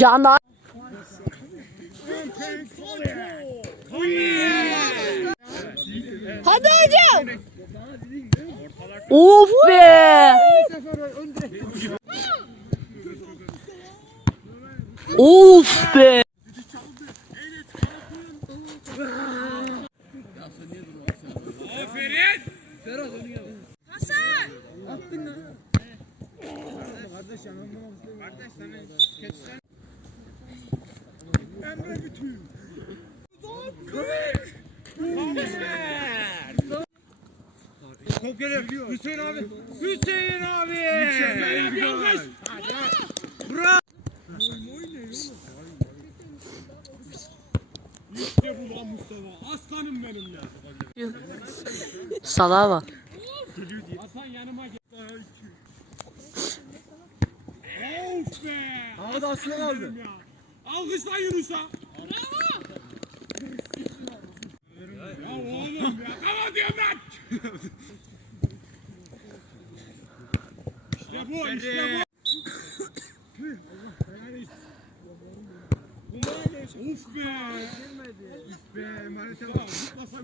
Yana. Hadi hocam. Of be. Of be. Top geliyor. Hüseyin abi. Hüseyin abi. Hüseyin alkış. Bravo. İşte bu lan Mustafa. Aslanım benim ya. Salaha bak. Hasan yanıma gel. Of be. Havada aslan aldı. Alkışla Yunus'a. Bravo. Ya oğlum ya. Tamam diyorum lan. İşte bu, işte bu. Of be. Of be. Maalesef. Ya, zıplasam